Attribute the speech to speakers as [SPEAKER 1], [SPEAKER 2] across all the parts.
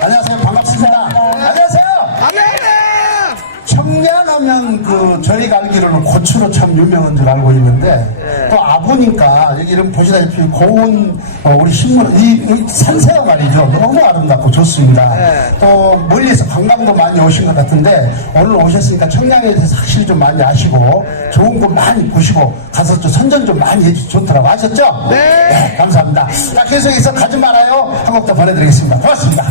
[SPEAKER 1] 안녕하세요. 반갑습니다. 청량하면 그 저희가 알기로는 고추로 참 유명한 줄 알고 있는데 또 아보니까 여기 이런 보시다시피 고운 어, 우리 식물 이, 이 산세가 말이죠 너무 아름답고 좋습니다. 또 멀리서 관광도 많이 오신 것 같은데 오늘 오셨으니까 청량에 대해서 확실히 좀 많이 아시고 좋은 곳 많이 보시고 가서 좀 선전 좀 많이 해주시 좋더라고 아셨죠? 네. 감사합니다. 자 계속해서 가지 말아요 한곡더 보내드리겠습니다. 고맙습니다.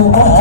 [SPEAKER 1] 祖国